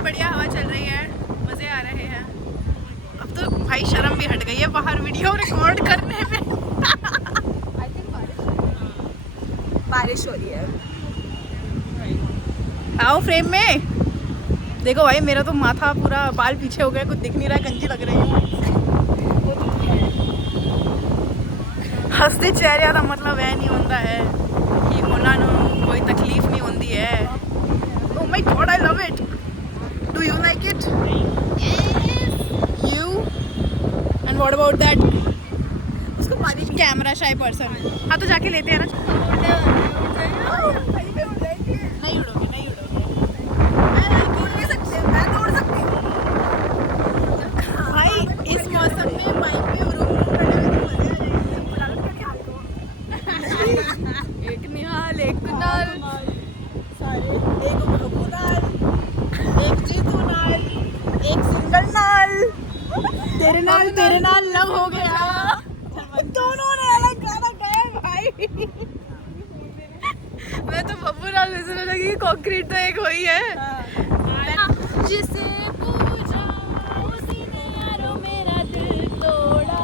बहुत बढ़िया हवा चल रही है, मज़े आ रहे हैं। अब तो भाई शर्म भी हट गई है बाहर वीडियो रिकॉर्ड करने में। बारिश हो रही है। आओ फ्रेम में। देखो भाई मेरा तो माथा पूरा बाल पीछे हो गया, कुछ दिख नहीं रहा है, गंजी लग रही है। हंसते चेहरे का मतलब है नहीं होता है कि उन्होंने कोई तकलीफ नहीं होती है। Oh my God, I love it. Do you like it? Yes. You? And what about that? उसको मारी कैमरा शाय पर्सन। हाँ तो जाके लेते हैं ना। नहीं उड़ोगे, नहीं उड़ोगे। मैं उड़ भी सकती हूँ, मैं तो उड़ सकती हूँ। भाई इस मौसम में बाइक पे एक निहाल, एक कुनाल, सारे एक बहू नाल, एक जीतू नाल, एक सिंगल नाल, तेरे नाल लव हो गया। दोनों ने अलग गाना गाया भाई। मैं तो बब्बू नाल सुनने लगी, कंक्रीट तो एक वही है। जिसे पूछा उसी ने यारो मेरा दिल तोड़ा,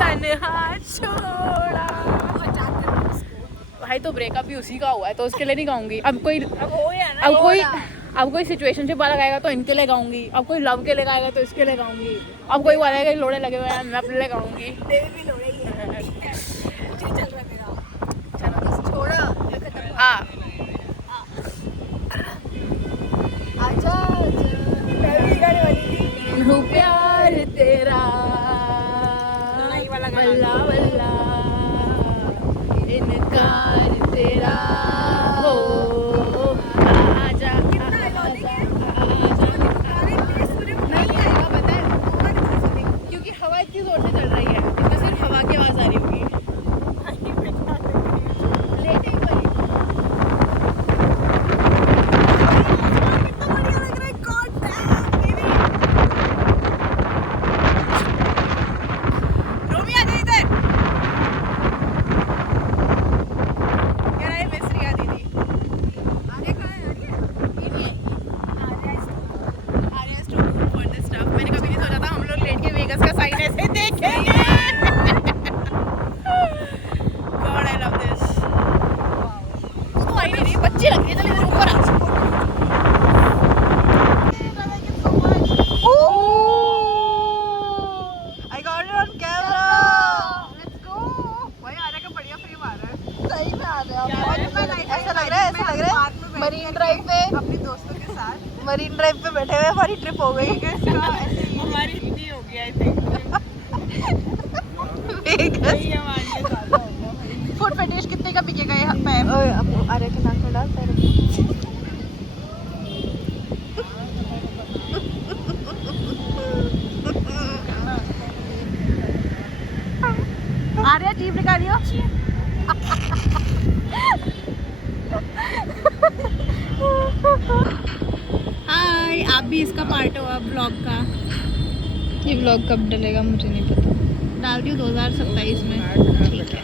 तन्हा छोड़ा। भाई तो ब्रेकअप भी उसी का हुआ है तो उसके लिए नहीं गाऊंगी। अब कोई सिचुएशनशिप वाला गाएगा तो इनके लिए गाऊंगी, अब कोई लव के लिए गाएगा तो इसके लिए गाऊंगी, अब कोई वाला है लोड़े लगे हुए हैं मैं अपने लिए गाऊंगी। हाँ प्यार तेरा वल्ला वल्ला इनकार तेरा हो आजा नहीं आएगा पता है क्योंकि हवा इतनी जोर से चल रही है, इसमें सिर्फ हवा की आवाज आ रही होगी। मरीन ड्राइव पे बैठे हुए हमारी ट्रिप हो गई। हमारी इतनी हो गया आई थिंक। फुट फेटिश कितने का बिकेगा ये पैर? अरे के नाक में डाल पैर। आर्या जीभ निकालियो। हाय, आप भी इसका पार्ट हो अब व्लॉग का। ये व्लॉग कब डलेगा मुझे नहीं पता। डाल दियो 2027 में। ठीक है।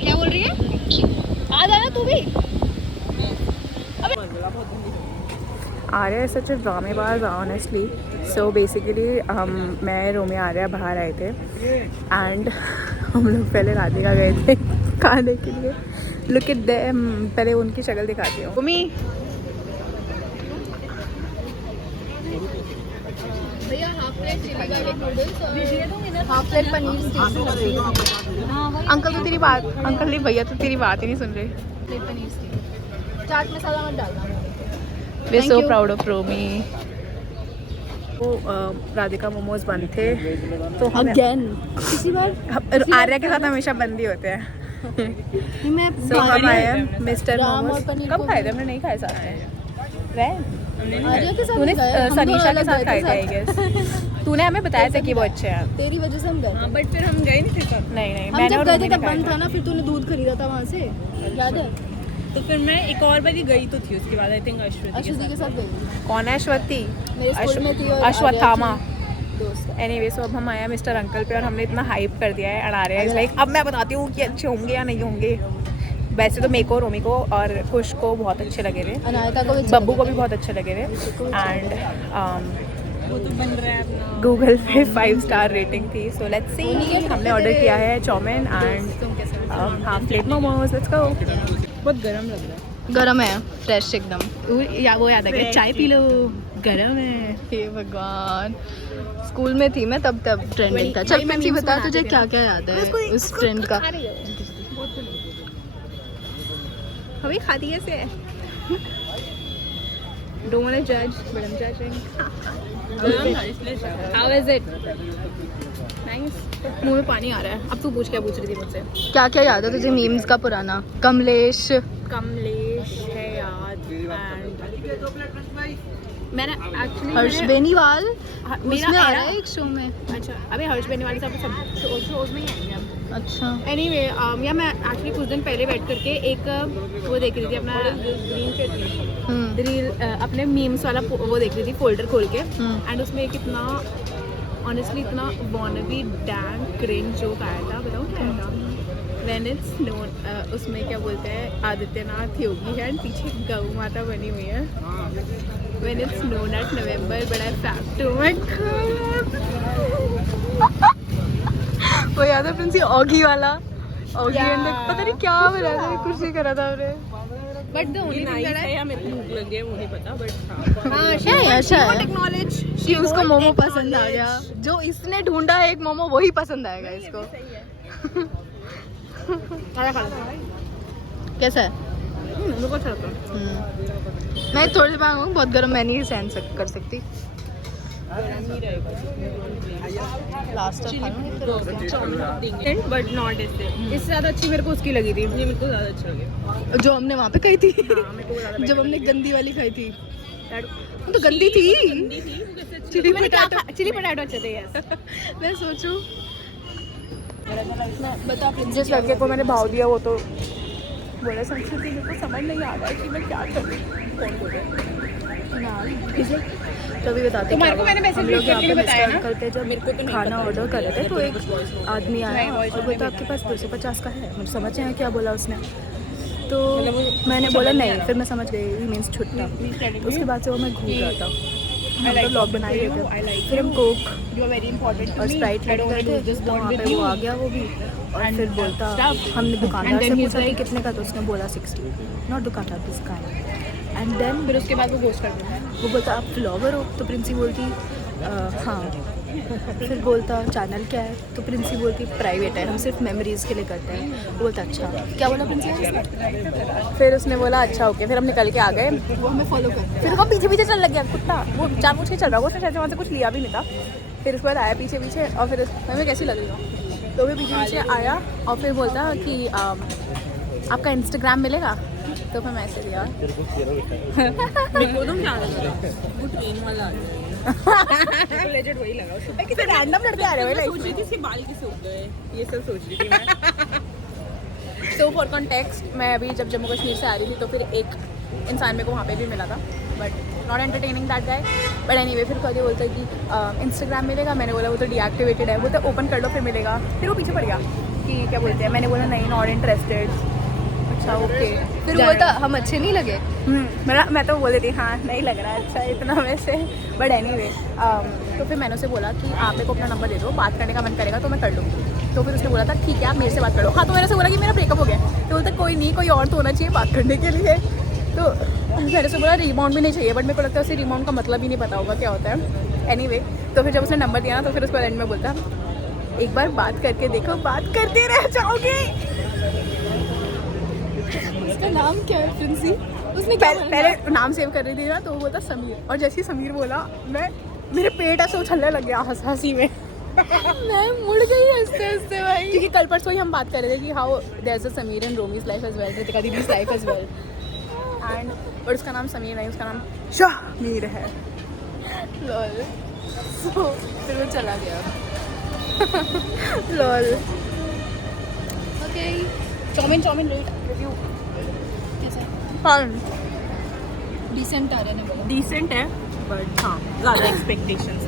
क्या बोल रही है? आ जाना तू भी। आर्या इज सच अ ड्रामेबाज ऑनेस्टली। सो बेसिकली मैं रोमी आर्या बाहर आए थे एंड हम लोग पहले राधिका गए थे खाने के लिए। लुक एट देम, पहले उनकी शक्ल दिखाती हूँ। रोमी भैया half plate chilli garlic noodles, half plate paneer. Uncle तो तेरी बात, अंकल नहीं भैया तो तेरी बात ही नहीं सुन रहे। प्लेट पनीर स्टिक, चाट मसाला मत डालना। We are so proud of Romi. तो राधिका मोमोज बंद थे तो अगेन किसी बार आर्या के साथ हमेशा बंद ही होते हैं। मैं सो हम आए हैं मिस्टर राम मोमोज। और पनीर कब को खाए थे? हमने नहीं खाए साथ में। आर्या के साथ तूने गए, हम सनीशा दोनों के साथ अलग खाए थे गए आई गेस। तूने हमें बताया था कि वो अच्छे हैं। तेरी वजह से हम गए। बट फिर हम गए नहीं थे साथ। नहीं हम मैंने जब और गए रोमी थे ने तब खाए बंद थे। था ना, फिर तूने दूध खरीदा था वहाँ से, याद है? तो फिर मैं एक और बारी गई तो थी उसके बाद आई थिंक अश्वती अश्वती के साथ गई। कौन है अश्वती? मेरे स्कूल में थी और अश्वत्थामा। एनीवे सो अब हम आए हैं मिस्टर अंकल पे और हमने इतना हाइप कर दिया है, अड़ा रहे हैं लाइक अब मैं बताती हूँ कि अच्छे होंगे या नहीं होंगे। वैसे तो मेरे को, रोमी को और कुश को बहुत अच्छे लगे थे, अनायका को भी बब्बू को भी बहुत अच्छे लगे थे एंड वो तो बन रहा है अपना। गूगल पे 5 स्टार रेटिंग थी। So let's see. हमने ऑर्डर किया है chowmein and half plate momos. Let's go. बहुत गर्म लग रहा है। गरम है, फ्रेश एकदम। या वो याद आ गया, चाय पी लो, गरम है। हे भगवान, स्कूल में थी मैं तब ट्रेंडिंग था। चल प्रिंसी बता तुझे क्या क्या याद है उस ट्रेंड का। हमें खाती कैसे है? Don't wanna judge, but I'm judging. How is it? Nice. मुंह में पानी आ रहा है। अब तू पूछ, क्या पूछ रही थी मुझसे? क्या क्या याद है तुझे मीम्स का पुराना? कमलेश है याद and मैंने एक्चुअली हर्ष बेनीवाल मेरा उसमें आ era- रहा है एक शो में। अच्छा, अबे हर्ष बेनीवाल साहब सब शोज में ही आएंगे हम। अच्छा एनीवे या मैं एक्चुअली कुछ दिन पहले बैठ करके एक वो देख रही थी अपना रील अपने मीम्स वाला वो देख रही थी फोल्डर खोल के एंड उसमें एक इतना ऑनेस्टली इतना वॉनबी डैम क्रिंज जोक आया था। बताऊँ क्या आया था? व्हेन इट्स नोन उसमें क्या बोलते हैं, आदित्यनाथ योगी है एंड पीछे गौ माता बनी हुई है। When it's known at November but I fact to my वो याद है प्रिंसी ऑगी वाला? Oggy Yeah. एंड पता नहीं क्या बना था, कुछ नहीं करा था हमने। But the only thing that या मेरे को भूख लग गई है वो नहीं पता बट हाँ क्या है, अच्छा है एक्नॉलेज कि उसको मोमो पसंद आ गया। जो इसने ढूंढा है एक मोमो, वही पसंद आएगा इसको। कैसा है? मेरे को अच्छा लगता है। मैं थोड़ी देर मांगूँ, बहुत गर्म मैं नहीं सहन कर सकती। लास्ट बट नॉट इससे ज़्यादा अच्छी मेरे को उसकी लगी थी। ये मेरे को ज़्यादा अच्छा लगे। जो हमने वहाँ पे खाई थी, मेरे को ज़्यादा जब हमने गंदी वाली खाई थी, वो तो गंदी थी। चिली पोटैटो, चिली पोटैटो अच्छे थे यार। मैं सोचूं बता जिस लड़के को मैंने भाव दिया वो तो बोला संस्कृति मेरे को समझ नहीं आ रहा है कि मैं क्या करूँ। कौन बोले तभी बताते तुम्हारे को मैंने हम लोग यहाँ पे बताया ना? अंकल पे जब खाना ऑर्डर कर रहे थे तो एक आदमी आया और बोलता आपके पास 250 का है। मुझे समझ आया क्या बोला उसने, तो मैंने बोला नहीं, फिर मैं समझ गई ही मीन्स छुट्टा। उसके बाद से वो मैं घूम रहा था, हम लोग ब्लॉग बना रहे थे, फिर हम कोक और स्प्राइट लेकर गए थे, तो वहाँ पे वो आ गया वो भी। और फिर बोलता, हमने दुकानदार से पूछा कि कितने का, तो उसने बोला 60, नॉट दुकानदार दिस गाय। एंड देन फिर उसके बाद वो गोश्त कर देता है। वो बोलता आप व्लॉगर हो, तो प्रिंसी बोलती हाँ। फिर बोलता चैनल क्या है, तो प्रिंसी बोलती प्राइवेट है, हम सिर्फ मेमोरीज़ के लिए करते हैं। वो बोलता अच्छा, क्या बोला प्रिंसी? फिर उसने बोला अच्छा ओके। फिर हम निकल के आ गए, वो हमें फॉलो कर, फिर वो पीछे पीछे चल लग गया कुत्ता, वो जानबूझ के चल रहा, वो उसने शायद वहाँ से कुछ लिया भी नहीं था। फिर उसके बाद आया पीछे पीछे और फिर हमें कैसी लग रही, तो भी पीछे पीछे आया और फिर बोलता कि आपका इंस्टाग्राम मिलेगा, तो फिर मैं ऐसे दिया। मेरे को तो क्या लगा वो ट्रेन वाला आ गया। लेजेंड वही लगा उसको। किसी रैंडम लड़के आ रहे हैं मैं सोच रही थी इसके बाल कैसे उग गए, ये सब सोच रही थी मैं। तो फॉर कॉन्टेक्स्ट मैं अभी जब जम्मू कश्मीर से आ रही थी तो फिर एक इंसान मेरे को वहाँ पे भी मिला था, but not entertaining that guy. But anyway फिर कभी बोलता है कि इंस्टाग्राम मिलेगा, मैंने बोला वो तो डीएक्टिवेटेड है, वो तो ओपन कर लो फिर मिलेगा। फिर वो पीछे पड़ गया कि क्या बोलते हैं, मैंने बोला नहीं नॉट इंटरेस्टेड। अच्छा ओके। फिर वो बोलता हम अच्छे नहीं लगे। मैं तो बोल देती हाँ नहीं लग रहा है अच्छा इतना वैसे। बट एनीवे तो फिर मैंने उसे बोला कि आप मेरे को अपना नंबर दे दो, बात करने का मन करेगा तो मैं कर लूँगी। तो फिर उसने बोला था ठीक है आप मेरे से बात करो। हाँ तो मैंने उसे बोला कि मेरा ब्रेकअप हो गया, तो बोलता कोई नहीं कोई और तो होना चाहिए बात करने के लिए। तो मैंने उसे बोला रिबाउंड भी नहीं चाहिए, बट मेरे को लगता है उसे रिबाउंड का मतलब ही नहीं पता होगा क्या होता है। एनीवे तो फिर जब उसने नंबर दिया ना तो फिर उसके बाद एंड में बोलता एक बार बात करके देखो, बात करते रह जाओगे। उसका नाम क्या है प्रिंसी? उसने पहले नाम सेव कर रही थी ना, तो वो बोलता समीर, और जैसे ही समीर बोला मेरे पेट ऐसे उछलने लग गया हंसी में। मैं मुड़ गई हंसते हंसते भाई, क्योंकि कल परसों ही हम बात कर रहे थे कि how there is a Sameer in Romi's life as well, Ritika didi's life as well, and but उसका नाम समीर नहीं, उसका नाम शाहमीर है। लॉल। सो फिर वो चला गया। Lol. Okay chowmein rate review कैसा? फन डिसेंट आ रहे हैं बोला। डिसेंट है बट हाँ ज़्यादा एक्सपेक्टेशंस।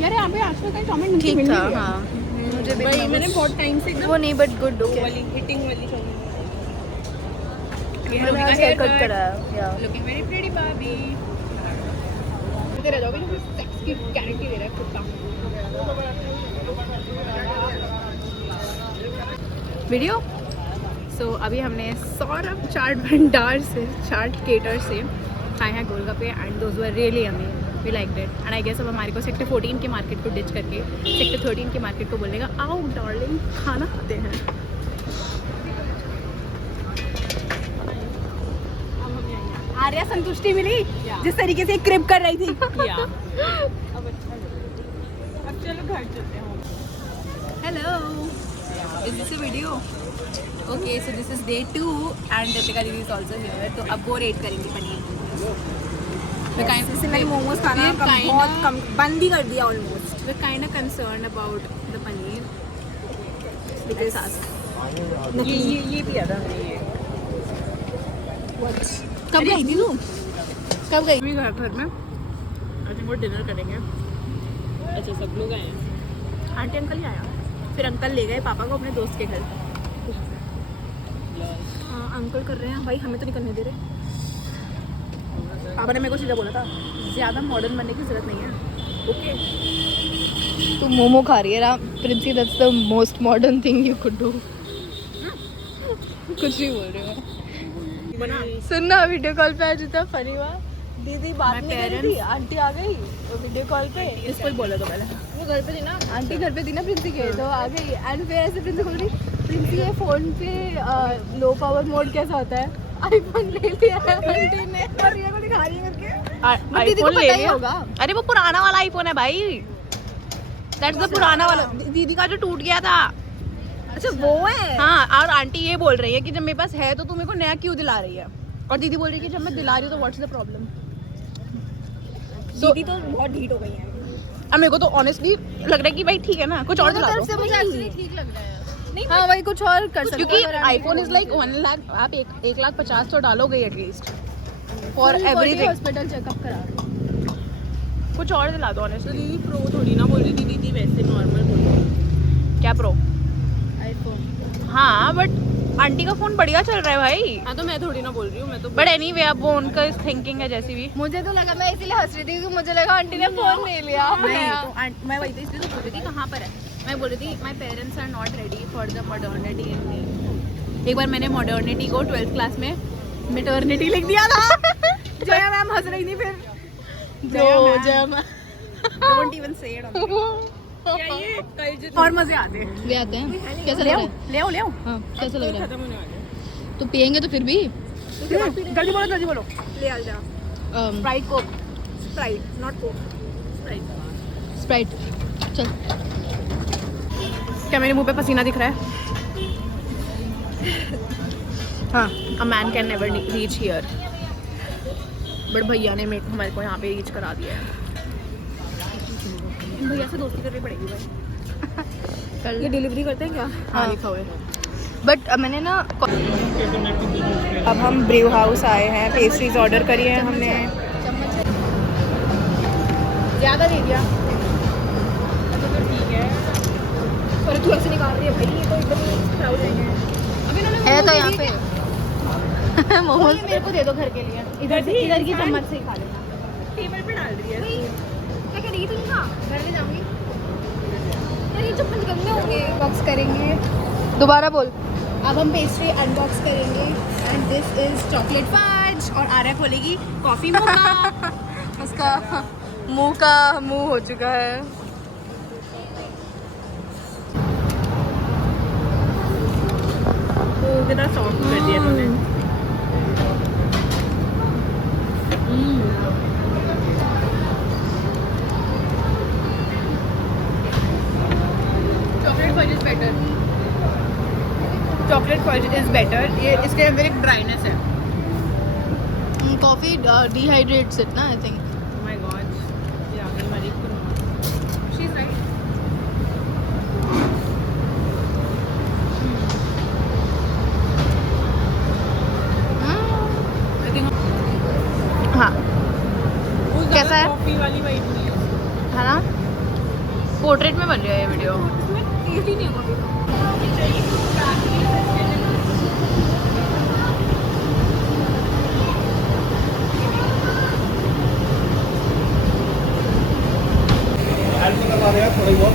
यार यहाँ पे आजकल कहीं चाउमीन ठीक था हाँ मुझे भी भाई मैंने बहुत टाइम से एकदम वो नहीं बट गुड ओके वाली हिटिंग वाली चाउमीन मैंने आज हेयर कट कराया या लुकिंग वेरी प्रीटी बाबी तेरे जाओगे ना सेक्स की गारंटी दे रहा है कुत्ता वीडियो सो अभी हमने सौरभ चाट भंडार से चाट केटर से खाए हैं golgappe and those were really yummy we like it and I guess अब हमारे को सेक्टर 14 के मार्केट को डिच करके सेक्टर 13 के मार्केट को बोलेगा आओ डार्लिंग खाना खाते हैं। आर्या संतुष्टि मिली जिस तरीके से क्रिप कर रही थी। या अब अच्छा अब चलो घर चलते हैं hello is this a video okay so this is day 2 and Deepika दीदी इज आल्सो हियर तो अब वो रेट करेंगे पनीर मैंने मोमोज खाना बहुत कम बंद ही कर दिया almost we're kind of concerned about the paneer because ये दिया था हमने ये कब गई थी तू कब गई भी घर में आई थिंक वो डिनर करेंगे अच्छा सब लोग आए हैं आंटी अंकल ही आया फिर अंकल ले गए पापा को अपने दोस्त के घर। हाँ अंकल कर रहे हैं भाई हमें तो नहीं करने दे रहे पापा ने मेरे को सीधा बोला था ज़्यादा मॉडर्न बनने की जरूरत नहीं है ओके तू मोमो खा रही है ना Princy that's the most modern thing you could do कुछ नहीं बोल रही मैं बना सुनना वीडियो कॉल पे आज इतना फनी हुआ दीदी बात My नहीं कर रही थी आंटी आ गई तो वीडियो कॉल पे इसको ही बोला तो पहले वो घर पे थी ना आंटी घर पे थी ना प्रिंसी के तो आ गई एंड फिर ऐसे प्रिंसी बोल रही प्रिंसी ये फोन पे लो पावर मोड कैसा होता है आईफोन ले लिया है आंटी ने और ये को दिखा रही है करके दीदी को आईफोन पता ले ही लिया होगा अरे वो पुराना वाला आईफोन है भाई दैट्स द पुराना वाला दीदी का जो टूट गया था। अच्छा वो है हाँ और आंटी ये बोल रही है कि जब मेरे पास है तो तू मेरे को नया क्यों दिला रही है और दीदी बोल रही है कि जब मैं दिला रही हूँ तो व्हाट्स द प्रॉब्लम। दीदी तो बहुत ढीठ हो गई है अब मेरे को तो ऑनेस्टली लग रहा है कि भाई ठीक है ना कुछ और दिला दो से मुझे एक्चुअली ठीक लग रहा है नहीं हाँ भाई कुछ और कर सकते क्योंकि आईफोन इज लाइक 1 लाख आप 1,50,000 तो डालोगे at least for everything hospital checkup करा कुछ और दिला दो तो ऑनेस्टली। दीदी प्रो थोड़ी ना बोल रही थी दीदी वैसे नॉर्मल बोल रही थी क्या प्रो आईफोन हाँ बट आंटी का फोन बढ़िया चल रहा है भाई हाँ तो मैं थोड़ी ना बोल रही हूँ मैं तो बट एनीवे अब वो उनका थिंकिंग है जैसी भी मुझे तो लगा मैं इसीलिए हंस रही थी क्योंकि मुझे लगा आंटी ने फोन ले लिया नहीं तो मैं वही तो इसलिए तो पूछ रही थी कहाँ पर है मैं बोल रही थी my parents are not ready for the modernity in me. एक बार मैंने मॉडर्निटी को 12th क्लास में मेटर्निटी लिख दिया था जया मैम हंस रही थी फिर जया डोंट इवन से इट क्या ये कल और मजे आते हैं ले आते हैं कैसा ले लग आओ रहा है ले आओ ले आओ हाँ कैसा लग रहा खत्म होने वाले हैं है तो पियेंगे तो फिर भी जल्दी बोलो ले आ जा Sprite Coke Sprite not Coke Sprite Sprite चल क्या मेरे मुंह पे पसीना दिख रहा है? हाँ a man can never reach here but भैया ने हमारे को यहाँ पे रीच करा दिया है। भैया से दोस्ती करनी पड़ेगी भाई। ये डिलीवरी करते हैं क्या हाँ लिखा हुआ है। बट मैंने ना अब हम ब्रू हाउस आए हैं पेस्ट्रीज ऑर्डर करी है हमने ज़्यादा दे दिया पर तू ऐसे निकाल रही है भाई ये तो एकदम क्राउड है है तो यहाँ पे मोमोज मेरे को दे दो घर के लिए इधर की चम्मच से ही खा लेना टेबल पे डाल रही है क्या कर रही थी घर में जाऊंगी यार ये चप्पल गंदे होंगे बॉक्स करेंगे दोबारा बोल अब हम पेस्ट्री अनबॉक्स करेंगे and this is chocolate fudge और आर्या खोलेगी कॉफ़ी मोका। उसका मुंह हो चुका है तो कितना सॉफ्ट कर दिया तूने चॉकलेट फज इज बेटर ये इसके अंदर एक ड्राइनेस है। कॉफी डिहाइड्रेट्स इट ना आई थिंक माय गॉड ये आ गई हमारी शी इज राइट हाँ कैसा है? कॉफी वाली वाइट नहीं है ना पोर्ट्रेट में बन रहा है ये वीडियो। टेस्ट ही नहीं है कभी। थोड़ी बहुत